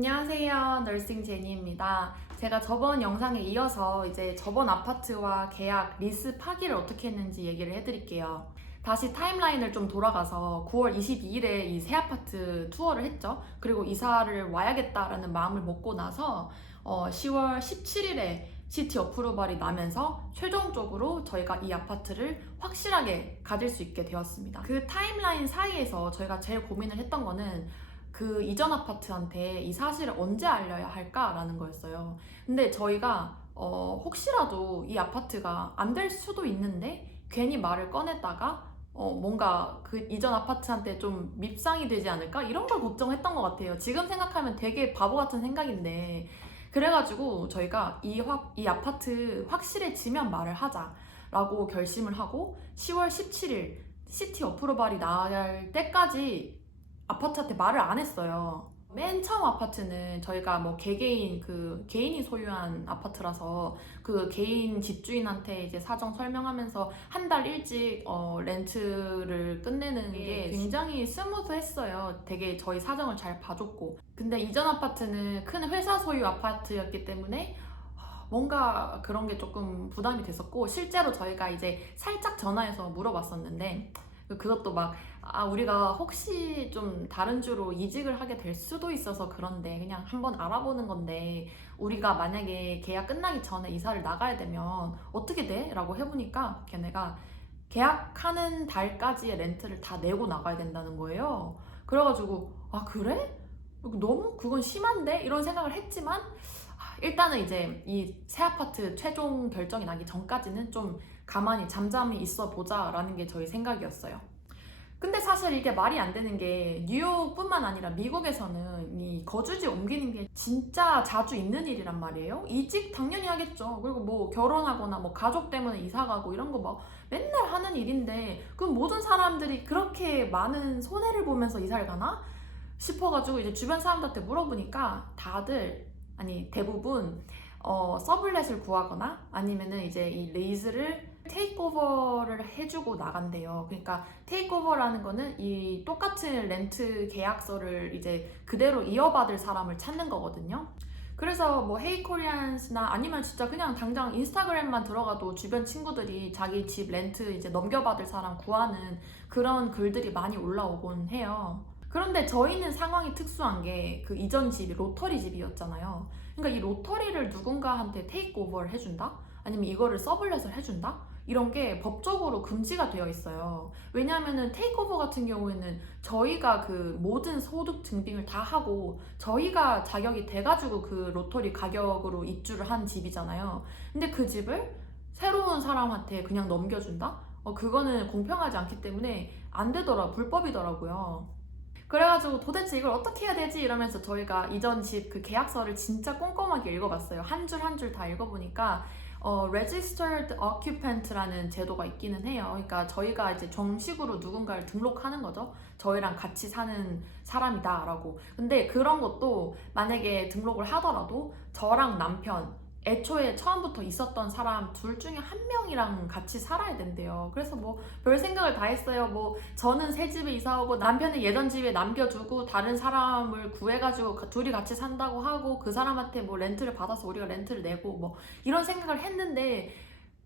안녕하세요. 널싱 제니입니다. 제가 저번 영상에 이어서 이제 저번 아파트와 계약 리스 파기를 어떻게 했는지 얘기를 해드릴게요. 다시 타임라인을 좀 돌아가서 9월 22일에 이 새 아파트 투어를 했죠. 그리고 이사를 와야겠다라는 마음을 먹고 나서 어, 10월 17일에 시티 어프로발이 나면서 최종적으로 저희가 이 아파트를 확실하게 가질 수 있게 되었습니다. 그 타임라인 사이에서 저희가 제일 고민을 했던 거는 그 이전 아파트한테 이 사실을 언제 알려야 할까라는 거였어요. 근데 저희가 어, 혹시라도 이 아파트가 안 될 수도 있는데 괜히 말을 꺼냈다가 어, 뭔가 그 이전 아파트한테 좀 밉상이 되지 않을까 이런 걸 걱정했던 것 같아요. 지금 생각하면 되게 바보 같은 생각인데 그래가지고 저희가 이, 확, 이 아파트 확실해지면 말을 하자라고 결심을 하고 10월 17일 시티 어프로발이 나갈 때까지 아파트한테 말을 안 했어요. 맨 처음 아파트는 저희가 뭐 개개인 그 개인이 소유한 아파트라서 그 개인 집주인한테 이제 사정 설명하면서 한 달 일찍 어, 렌트를 끝내는 게 굉장히 스무스했어요. 되게 저희 사정을 잘 봐줬고. 근데 이전 아파트는 큰 회사 소유 아파트였기 때문에 뭔가 그런 게 조금 부담이 됐었고 실제로 저희가 이제 살짝 전화해서 물어봤었는데 그것도 막 아, 우리가 혹시 좀 다른 주로 이직을 하게 될 수도 있어서 그런데 그냥 한번 알아보는 건데 우리가 만약에 계약 끝나기 전에 이사를 나가야 되면 어떻게 돼? 라고 해보니까 걔네가 계약하는 달까지의 렌트를 다 내고 나가야 된다는 거예요. 그래가지고 아 그래? 너무 그건 심한데? 이런 생각을 했지만 아, 일단은 이제 이 새 아파트 최종 결정이 나기 전까지는 좀 가만히 잠잠히 있어 보자라는 게 저희 생각이었어요. 근데 사실 이게 말이 안 되는 게 뉴욕뿐만 아니라 미국에서는 이 거주지 옮기는 게 진짜 자주 있는 일이란 말이에요. 이직 당연히 하겠죠. 그리고 뭐 결혼하거나 뭐 가족 때문에 이사 가고 이런 거 막 맨날 하는 일인데 그럼 모든 사람들이 그렇게 많은 손해를 보면서 이사를 가나 싶어가지고 이제 주변 사람들한테 물어보니까 다들 아니 대부분 어, 서블렛을 구하거나 아니면은 이제 이 레이즈를 테이크오버를 해주고 나간대요. 그러니까 테이크오버라는 거는 이 똑같은 렌트 계약서를 이제 그대로 이어받을 사람을 찾는 거거든요. 그래서 뭐 헤이코리안스나 아니면 진짜 그냥 당장 인스타그램만 들어가도 주변 친구들이 자기 집 렌트 이제 넘겨받을 사람 구하는 그런 글들이 많이 올라오곤 해요. 그런데 저희는 상황이 특수한 게 그 이전 집이 로터리 집이었잖아요. 그러니까 이 로터리를 누군가한테 테이크오버를 해준다? 아니면 이거를 서블렛을 해준다? 이런 게 법적으로 금지가 되어 있어요. 왜냐하면은 테이크오버 같은 경우에는 저희가 그 모든 소득 증빙을 다 하고 저희가 자격이 돼가지고 그 로터리 가격으로 입주를 한 집이잖아요. 근데 그 집을 새로운 사람한테 그냥 넘겨준다? 어, 그거는 공평하지 않기 때문에 안 되더라, 불법이더라고요. 그래가지고 도대체 이걸 어떻게 해야 되지? 이러면서 저희가 이전 집 그 계약서를 진짜 꼼꼼하게 읽어봤어요. 한 줄 한 줄 다 읽어보니까 어, registered occupant라는 제도가 있기는 해요. 그러니까 저희가 이제 정식으로 누군가를 등록하는 거죠. 저희랑 같이 사는 사람이다라고. 근데 그런 것도 만약에 등록을 하더라도 저랑 남편 애초에 처음부터 있었던 사람 둘 중에 한 명이랑 같이 살아야 된대요. 그래서 뭐 별 생각을 다 했어요. 뭐 저는 새 집에 이사 오고 남편은 예전 집에 남겨두고 다른 사람을 구해가지고 가- 둘이 같이 산다고 하고 그 사람한테 뭐 렌트를 받아서 우리가 렌트를 내고 뭐 이런 생각을 했는데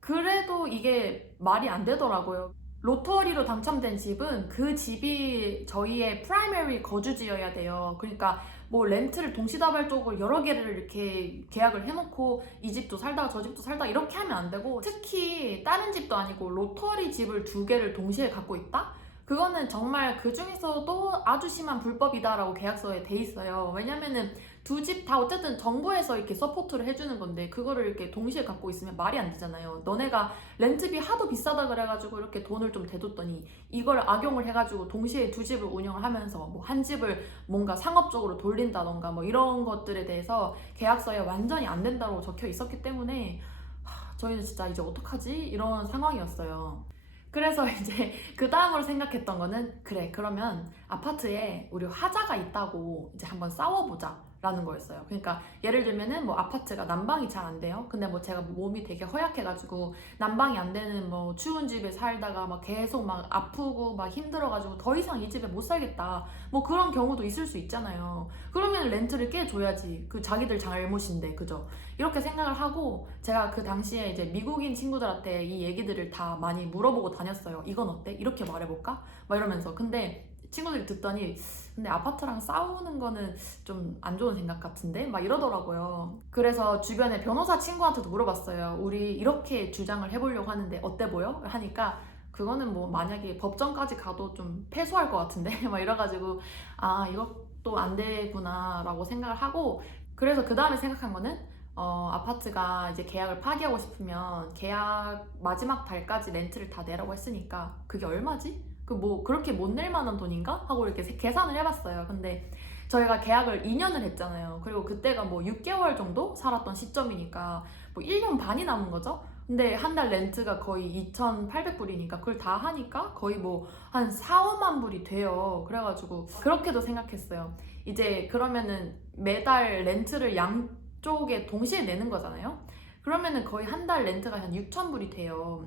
그래도 이게 말이 안 되더라고요. 로터리로 당첨된 집은 그 집이 저희의 프라이머리 거주지여야 돼요. 그러니까 뭐 렌트를 동시다발적으로 여러 개를 이렇게 계약을 해놓고 이 집도 살다가 저 집도 살다가 이렇게 하면 안 되고 특히 다른 집도 아니고 로터리 집을 두 개를 동시에 갖고 있다? 그거는 정말 그 중에서도 아주 심한 불법이다라고 계약서에 돼 있어요. 왜냐면은 두 집 다 어쨌든 정부에서 이렇게 서포트를 해주는 건데 그거를 이렇게 동시에 갖고 있으면 말이 안 되잖아요. 너네가 렌트비 하도 비싸다 그래가지고 이렇게 돈을 좀 대줬더니 이걸 악용을 해가지고 동시에 두 집을 운영을 하면서 뭐 한 집을 뭔가 상업적으로 돌린다던가 뭐 이런 것들에 대해서 계약서에 완전히 안 된다고 적혀 있었기 때문에 하, 저희는 진짜 이제 어떡하지? 이런 상황이었어요. 그래서 이제 그 다음으로 생각했던 거는 그래 그러면 아파트에 우리 화자가 있다고 이제 한번 싸워보자 라는 거였어요. 그러니까 예를 들면은 뭐 아파트가 난방이 잘 안 돼요. 근데 뭐 제가 몸이 되게 허약해가지고 난방이 안 되는 뭐 추운 집에 살다가 막 계속 막 아프고 막 힘들어가지고 더 이상 이 집에 못 살겠다. 뭐 그런 경우도 있을 수 있잖아요. 그러면 렌트를 깨줘야지. 그 자기들 잘못인데, 그죠? 이렇게 생각을 하고 제가 그 당시에 이제 미국인 친구들한테 이 얘기들을 다 많이 물어보고 다녔어요. 이건 어때? 이렇게 말해볼까? 막 이러면서. 근데 친구들이 듣더니 근데 아파트랑 싸우는 거는 좀 안 좋은 생각 같은데? 막 이러더라고요. 그래서 주변에 변호사 친구한테도 물어봤어요. 우리 이렇게 주장을 해보려고 하는데 어때 보여? 하니까 그거는 뭐 만약에 법정까지 가도 좀 패소할 것 같은데? 막 이래가지고 아 이것도 안 되구나라고 생각을 하고 그래서 그 다음에 생각한 거는 어, 아파트가 이제 계약을 파기하고 싶으면 계약 마지막 달까지 렌트를 다 내라고 했으니까 그게 얼마지? 그 뭐 그렇게 못 낼 만한 돈인가? 하고 이렇게 세- 계산을 해봤어요. 근데 저희가 계약을 2년을 했잖아요. 그리고 그때가 뭐 6개월 정도 살았던 시점이니까 뭐 1년 반이 남은 거죠. 근데 한 달 렌트가 거의 2,800불이니까 그걸 다 하니까 거의 뭐 한 4, 5만 불이 돼요. 그래가지고 그렇게도 생각했어요. 이제 그러면은 매달 렌트를 양쪽에 동시에 내는 거잖아요. 그러면은 거의 한 달 렌트가 한 6,000불이 돼요.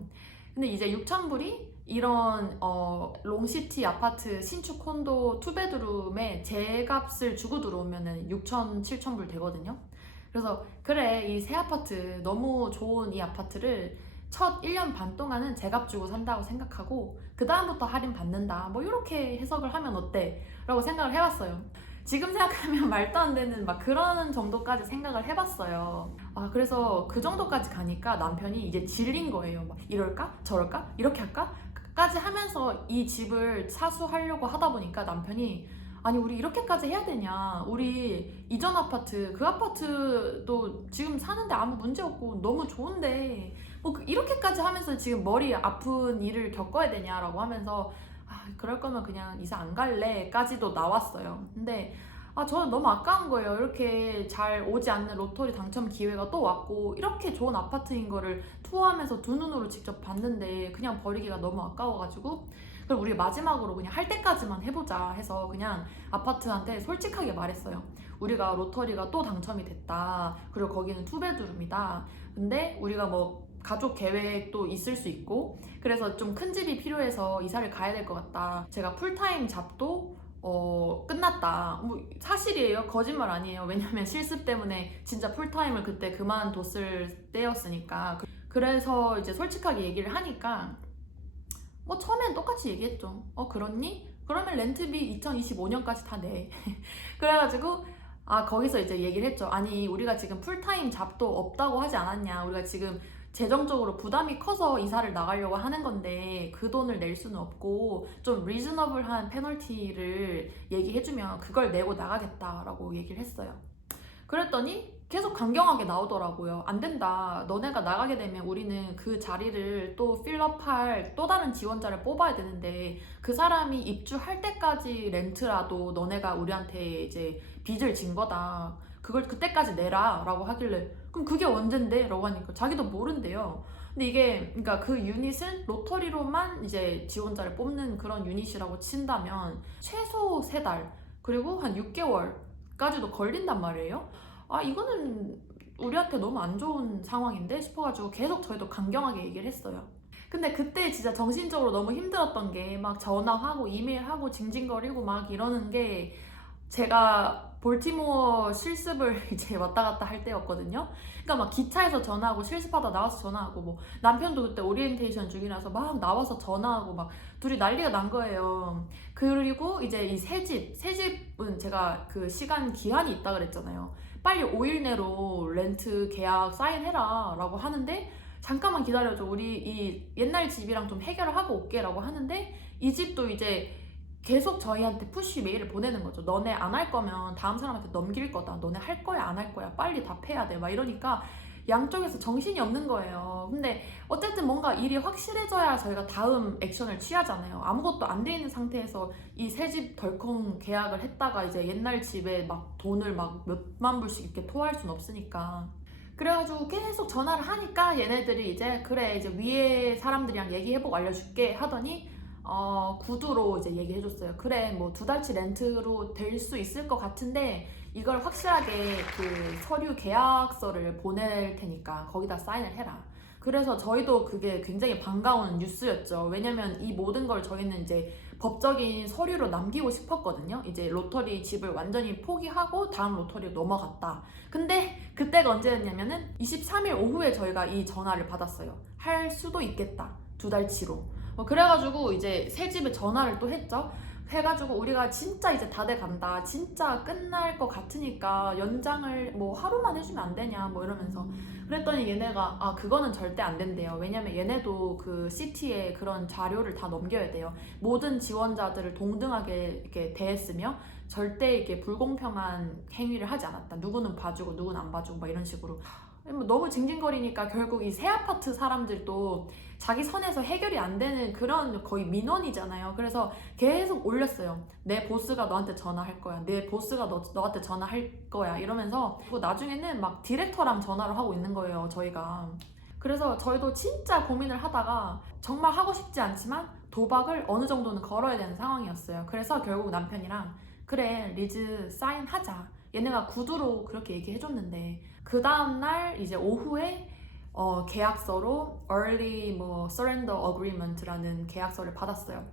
근데 이제 6,000불이 이런 어, 롱시티 아파트 신축 콘도 투베드룸에 제 값을 주고 들어오면은 6천, 7천 불 되거든요. 그래서 그래 이 새 아파트 너무 좋은 이 아파트를 첫 1년 반 동안은 제 값 주고 산다고 생각하고 그 다음부터 할인 받는다 뭐 이렇게 해석을 하면 어때? 라고 생각을 해봤어요. 지금 생각하면 말도 안 되는 막 그런 정도까지 생각을 해봤어요. 아 그래서 그 정도까지 가니까 남편이 이제 질린 거예요. 막 이럴까 저럴까 이렇게 할까 까지 하면서 이 집을 사수하려고 하다 보니까 남편이 아니 우리 이렇게까지 해야 되냐? 우리 이전 아파트 그 아파트도 지금 사는데 아무 문제 없고 너무 좋은데 뭐 그- 이렇게까지 하면서 지금 머리 아픈 일을 겪어야 되냐라고 하면서 아 그럴 거면 그냥 이사 안 갈래까지도 나왔어요. 근데 아 저는 너무 아까운 거예요 이렇게 잘 오지 않는 로터리 당첨 기회가 또 왔고 이렇게 좋은 아파트인 거를 투어하면서 두 눈으로 직접 봤는데 그냥 버리기가 너무 아까워가지고 그럼 우리 마지막으로 그냥 할 때까지만 해보자 해서 그냥 아파트한테 솔직하게 말했어요. 우리가 로터리가 또 당첨이 됐다. 그리고 거기는 투베드룸이다. 근데 우리가 뭐 가족 계획도 있을 수 있고 그래서 좀 큰 집이 필요해서 이사를 가야 될 것 같다. 제가 풀타임 잡도 어, 끝났다. 뭐, 사실이에요. 거짓말 아니에요. 왜냐면 실습 때문에 진짜 풀타임을 그때 그만뒀을 때였으니까. 그- 그래서 이제 솔직하게 얘기를 하니까, 뭐, 처음엔 똑같이 얘기했죠. 어, 그렇니? 그러면 렌트비 2025년까지 다 내. 그래가지고, 아, 거기서 이제 얘기를 했죠. 아니, 우리가 지금 풀타임 잡도 없다고 하지 않았냐. 우리가 지금 재정적으로 부담이 커서 이사를 나가려고 하는 건데 그 돈을 낼 수는 없고 좀 리즈너블한 페널티를 얘기해주면 그걸 내고 나가겠다라고 얘기를 했어요. 그랬더니 계속 강경하게 나오더라고요. 안 된다. 너네가 나가게 되면 우리는 그 자리를 또 필업할 또 다른 지원자를 뽑아야 되는데 그 사람이 입주할 때까지 렌트라도 너네가 우리한테 이제 빚을 진 거다. 그걸 그때까지 내라 라고 하길래 그럼 그게 언젠데? 라고 하니까 자기도 모른대요. 근데 이게 그러니까 그 유닛은 로터리로만 이제 지원자를 뽑는 그런 유닛이라고 친다면 최소 세달 그리고 한 6개월까지도 걸린단 말이에요. 아 이거는 우리한테 너무 안 좋은 상황인데 싶어가지고 계속 저희도 강경하게 얘기를 했어요. 근데 그때 진짜 정신적으로 너무 힘들었던 게 막 전화하고 이메일하고 징징거리고 막 이러는 게 제가 볼티모어 실습을 이제 왔다 갔다 할 때였거든요. 그러니까 막 기차에서 전화하고 실습하다 나와서 전화하고 뭐 남편도 그때 오리엔테이션 중이라서 막 나와서 전화하고 막 둘이 난리가 난 거예요. 그리고 이제 이 새 집, 새 집은 제가 그 시간 기한이 있다 그랬잖아요. 빨리 5일 내로 렌트 계약 사인해라 라고 하는데 잠깐만 기다려줘. 우리 이 옛날 집이랑 좀 해결을 하고 올게 라고 하는데 이 집도 이제 계속 저희한테 푸시 메일을 보내는 거죠. 너네 안 할 거면 다음 사람한테 넘길 거다. 너네 할 거야, 안 할 거야. 빨리 답해야 돼. 막 이러니까 양쪽에서 정신이 없는 거예요. 근데 어쨌든 뭔가 일이 확실해져야 저희가 다음 액션을 취하잖아요. 아무것도 안 돼 있는 상태에서 이 새 집 덜컹 계약을 했다가 이제 옛날 집에 막 돈을 막 몇만 불씩 이렇게 토할 순 없으니까. 그래가지고 계속 전화를 하니까 얘네들이 이제 그래 이제 위에 사람들이랑 얘기해보고 알려줄게 하더니 어, 구두로 이제 얘기해줬어요. 그래, 뭐 두 달치 렌트로 될 수 있을 것 같은데 이걸 확실하게 그 서류 계약서를 보낼 테니까 거기다 사인을 해라. 그래서 저희도 그게 굉장히 반가운 뉴스였죠. 왜냐면 이 모든 걸 저희는 이제 법적인 서류로 남기고 싶었거든요. 이제 로터리 집을 완전히 포기하고 다음 로터리로 넘어갔다. 근데 그때가 언제였냐면은 23일 오후에 저희가 이 전화를 받았어요. 할 수도 있겠다. 두 달치로. 뭐 그래가지고 이제 새 집에 전화를 또 했죠. 해가지고 우리가 진짜 이제 다 돼 간다. 진짜 끝날 것 같으니까 연장을 뭐 하루만 해주면 안 되냐. 뭐 이러면서. 그랬더니 얘네가 아 그거는 절대 안 된대요. 왜냐면 얘네도 그 CT에 그런 자료를 다 넘겨야 돼요. 모든 지원자들을 동등하게 이렇게 대했으며 절대 이렇게 불공평한 행위를 하지 않았다. 누구는 봐주고 누구는 안 봐주고 막 이런 식으로 뭐 너무 징징거리니까 결국 이 새 아파트 사람들도 자기 선에서 해결이 안 되는 그런 거의 민원이잖아요. 그래서 계속 올렸어요. 내 보스가 너한테 전화할 거야. 내 보스가 너, 너한테 전화할 거야. 이러면서 그리고 나중에는 막 디렉터랑 전화를 하고 있는 거예요. 저희가. 그래서 저희도 진짜 고민을 하다가 정말 하고 싶지 않지만 도박을 어느 정도는 걸어야 되는 상황이었어요. 그래서 결국 남편이랑 그래 리즈 사인하자. 얘네가 구두로 그렇게 얘기해줬는데 그 다음날 이제 오후에 어, 계약서로 early 뭐 surrender agreement라는 계약서를 받았어요.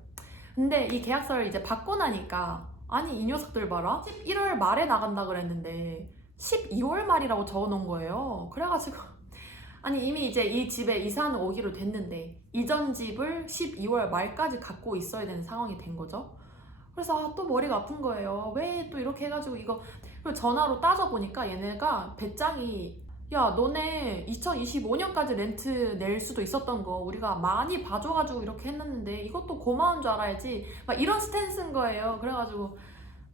근데 이 계약서를 이제 받고 나니까 아니 이 녀석들 봐라 11월 말에 나간다 그랬는데 12월 말이라고 적어놓은 거예요. 그래가지고 아니 이미 이제 이 집에 이사는 오기로 됐는데 이전 집을 12월 말까지 갖고 있어야 되는 상황이 된 거죠. 그래서 아, 또 머리가 아픈 거예요. 왜 또 이렇게 해가지고 이거. 전화로 따져보니까 얘네가 배짱이 야 너네 2025년까지 렌트 낼 수도 있었던 거 우리가 많이 봐줘가지고 이렇게 했는데 이것도 고마운 줄 알아야지. 막 이런 스탠스인 거예요. 그래가지고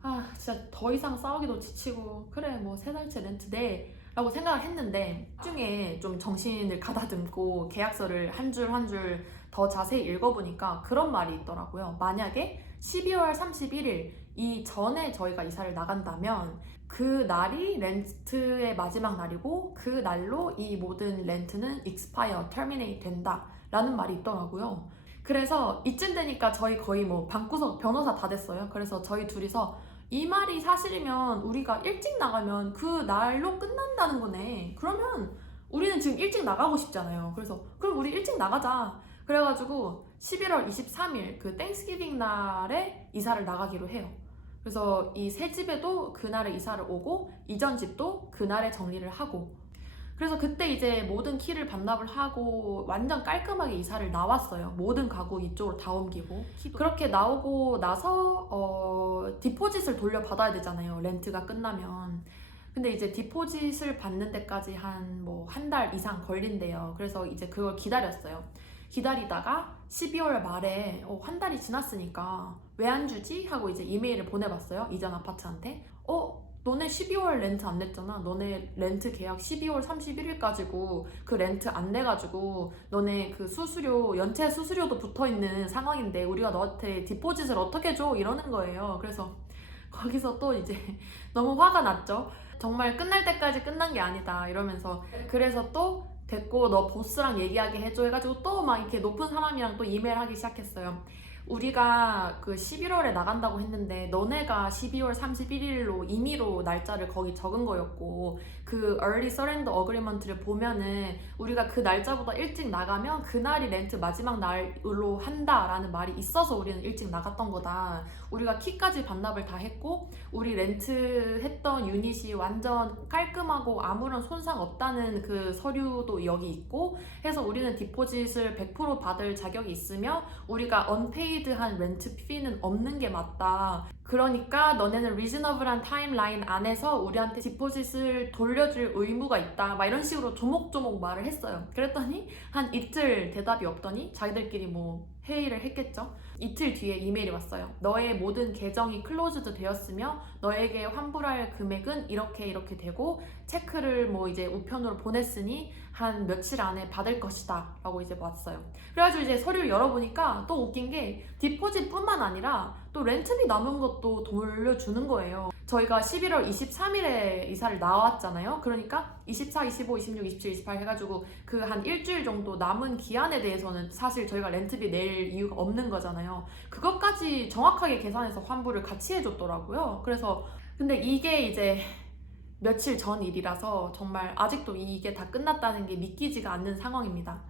아 진짜 더 이상 싸우기도 지치고 그래 뭐 세 달째 렌트 내 라고 생각을 했는데 나중에 좀 정신을 가다듬고 계약서를 한 줄 한 줄 더 자세히 읽어보니까 그런 말이 있더라고요. 만약에 12월 31일 이 전에 저희가 이사를 나간다면 그 날이 렌트의 마지막 날이고 그 날로 이 모든 렌트는 expire, terminate 된다 라는 말이 있더라고요. 그래서 이쯤 되니까 저희 거의 뭐 방구석 변호사 다 됐어요. 그래서 저희 둘이서 이 말이 사실이면 우리가 일찍 나가면 그 날로 끝난다는 거네. 그러면 우리는 지금 일찍 나가고 싶잖아요. 그래서 그럼 우리 일찍 나가자. 그래가지고 11월 23일 그 땡스기빙 날에 이사를 나가기로 해요. 그래서 이 새 집에도 그날에 이사를 오고 이전 집도 그날에 정리를 하고 그래서 그때 이제 모든 키를 반납을 하고 완전 깔끔하게 이사를 나왔어요. 모든 가구 이쪽으로 다 옮기고 그렇게 나오고 나서 어, 디포짓을 돌려받아야 되잖아요. 렌트가 끝나면. 근데 이제 디포짓을 받는 데까지 한 뭐 한 달 이상 걸린대요. 그래서 이제 그걸 기다렸어요. 기다리다가 12월 말에 어, 한 달이 지났으니까 왜 안 주지? 하고 이제 이메일을 보내봤어요. 이전 아파트한테. 어? 너네 12월 렌트 안 냈잖아. 너네 렌트 계약 12월 31일까지고 그 렌트 안 내가지고 너네 그 수수료 연체 수수료도 붙어 있는 상황인데 우리가 너한테 디포짓을 어떻게 줘? 이러는 거예요. 그래서 거기서 또 이제 너무 화가 났죠. 정말 끝날 때까지 끝난 게 아니다 이러면서 그래서 또 됐고 너 보스랑 얘기하게 해줘 해가지고 또 막 이렇게 높은 사람이랑 또 이메일 하기 시작했어요. 우리가 그 11월에 나간다고 했는데 너네가 12월 31일로 임의로 날짜를 거기 적은 거였고 그 early surrender agreement를 보면은 우리가 그 날짜보다 일찍 나가면 그날이 렌트 마지막 날로 한다라는 말이 있어서 우리는 일찍 나갔던 거다. 우리가 키까지 반납을 다 했고 우리 렌트 했던 유닛이 완전 깔끔하고 아무런 손상 없다는 그 서류도 여기 있고 해서 우리는 디포짓을 100% 받을 자격이 있으며 우리가 언페이드한 렌트 피는 없는 게 맞다. 그러니까 너네는 리즈너블한 타임라인 안에서 우리한테 디포짓을 돌려줄 의무가 있다. 막 이런 식으로 조목조목 말을 했어요. 그랬더니 한 이틀 대답이 없더니 자기들끼리 뭐 회의를 했겠죠. 이틀 뒤에 이메일이 왔어요. 너의 모든 계정이 클로즈드 되었으며 너에게 환불할 금액은 이렇게 이렇게 되고 체크를 뭐 이제 우편으로 보냈으니 한 며칠 안에 받을 것이다 라고 이제 왔어요. 그래가지고 이제 서류를 열어보니까 또 웃긴 게 디포짓뿐만 아니라 또 렌트비 남은 것도 돌려주는 거예요. 저희가 11월 23일에 이사를 나왔잖아요. 그러니까 24, 25, 26, 27, 28 해가지고 그 한 일주일 정도 남은 기한에 대해서는 사실 저희가 렌트비 낼 이유가 없는 거잖아요. 그것까지 정확하게 계산해서 환불을 같이 해줬더라고요. 그래서 근데 이게 이제 며칠 전 일이라서 정말 아직도 이게 다 끝났다는 게 믿기지가 않는 상황입니다.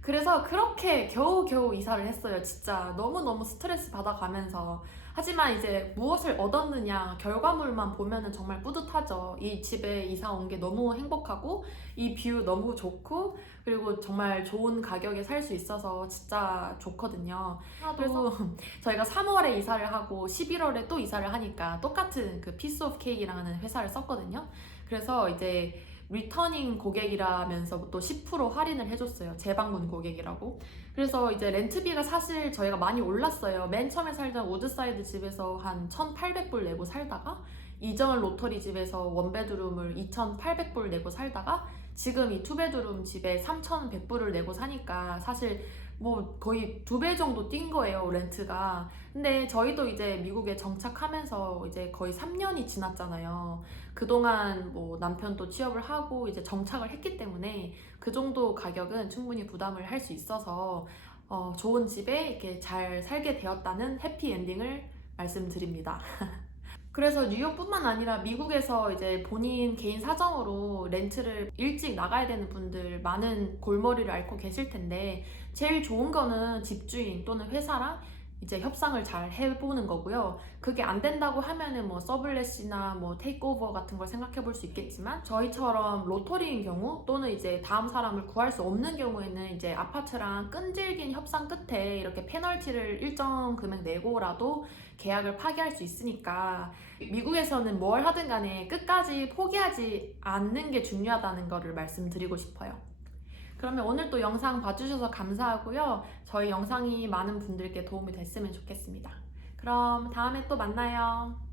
그래서 그렇게 겨우겨우 이사를 했어요. 진짜 너무너무 스트레스 받아가면서. 하지만 이제 무엇을 얻었느냐, 결과물만 보면은 정말 뿌듯하죠. 이 집에 이사 온 게 너무 행복하고, 이 뷰 너무 좋고, 그리고 정말 좋은 가격에 살 수 있어서 진짜 좋거든요. 그래서 저희가 3월에 이사를 하고 11월에 또 이사를 하니까 똑같은 그 피스 오브 케이크라는 회사를 썼거든요. 그래서 이제 리터닝 고객이라면서 또 10% 할인을 해줬어요. 재방문 고객이라고. 그래서 이제 렌트비가 사실 저희가 많이 올랐어요. 맨 처음에 살던 우드사이드 집에서 한 1,800불 내고 살다가 이정을 로터리 집에서 원베드룸을 2,800불 내고 살다가 지금 이 투베드룸 집에 3,100불을 내고 사니까 사실 뭐 거의 두 배 정도 뛴 거예요 렌트가 근데 저희도 이제 미국에 정착하면서 이제 거의 3년이 지났잖아요 그동안 뭐 남편도 취업을 하고 이제 정착을 했기 때문에 그 정도 가격은 충분히 부담을 할 수 있어서 어, 좋은 집에 이렇게 잘 살게 되었다는 해피 엔딩을 말씀드립니다. 그래서 뉴욕뿐만 아니라 미국에서 이제 본인 개인 사정으로 렌트를 일찍 나가야 되는 분들 많은 골머리를 앓고 계실 텐데 제일 좋은 거는 집주인 또는 회사랑 이제 협상을 잘 해보는 거고요. 그게 안 된다고 하면은 뭐 서블렛이나 뭐 테이크오버 같은 걸 생각해 볼 수 있겠지만 저희처럼 로터리인 경우 또는 이제 다음 사람을 구할 수 없는 경우에는 이제 아파트랑 끈질긴 협상 끝에 이렇게 페널티를 일정 금액 내고라도 계약을 파기할 수 있으니까 미국에서는 뭘 하든 간에 끝까지 포기하지 않는 게 중요하다는 거를 말씀드리고 싶어요. 그러면 오늘 또 영상 봐주셔서 감사하고요. 저희 영상이 많은 분들께 도움이 됐으면 좋겠습니다. 그럼 다음에 또 만나요.